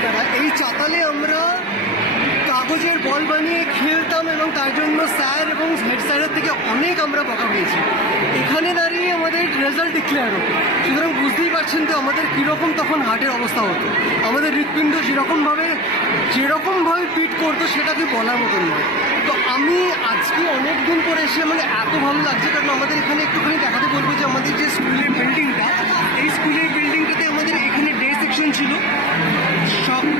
আপনারা, এই চাতালে আমরা কাগজের বল বানিয়ে খেলতাম এবং তার জন্য স্যার এবং হেড স্যারের থেকে অনেক আমরা বকা পেয়েছি। এখানে দাঁড়িয়ে আমাদের রেজাল্ট ডিক্লেয়ার হতো, সুতরাং বুঝতেই পারছেন তো আমাদের কীরকম তখন হার্টের অবস্থা হতো। আমাদের হৃৎপিণ্ড যেরকমভাবে পিট করতো সেটাকে বলার মতন নয়। তো আমি আজকে অনেক দিন পরে এসে মানে এত ভালো লাগছে, কারণ আমাদের এখানে একটুখানি দেখাতে বলবো যে আমাদের যে স্কুলের বিল্ডিংটা, এই স্কুলের বিল্ডিংটাতে আমাদের এখানে ডে সেকশন ছিল।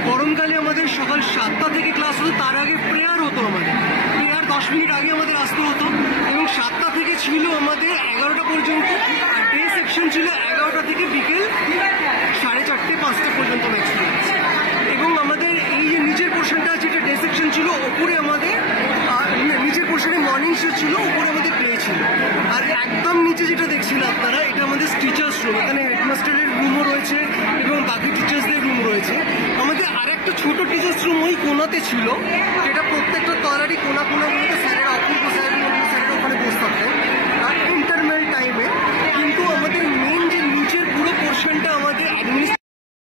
গরমকালে আমাদের সকাল 7টা থেকে ক্লাস হতো, তার আগে প্রেয়ার হতো। আমাদের প্রেয়ার 10 মিনিট আগে আমাদের আসতে হতো এবং 7টা থেকে ছিল আমাদের 11টা পর্যন্ত। আর ডে সেকশন ছিল 11টা থেকে বিকেল 4:30-5টা পর্যন্ত ম্যাক্সিমাম। এবং আমাদের এই যে নিচের পোর্শনটা যেটা ডে সেকশন ছিল, ওপরে আমাদের নিচের পোর্শনে মর্নিং শিফট ছিল, উপরে আমাদের প্লে ছিল। আর একদম নিচে যেটা দেখছিলেন আপনারা, এটা আমাদের টিচার্স রুম। এখানে হেডমাস্টারের রুমও রয়েছে এবং বাকি টিচার্সদের রুম রয়েছে। আমাদের আরেকটা ছোট টিচার্স রুম ওই কোনাতে ছিল, যেটা প্রত্যেকটা তলারই কোনাগুলোতে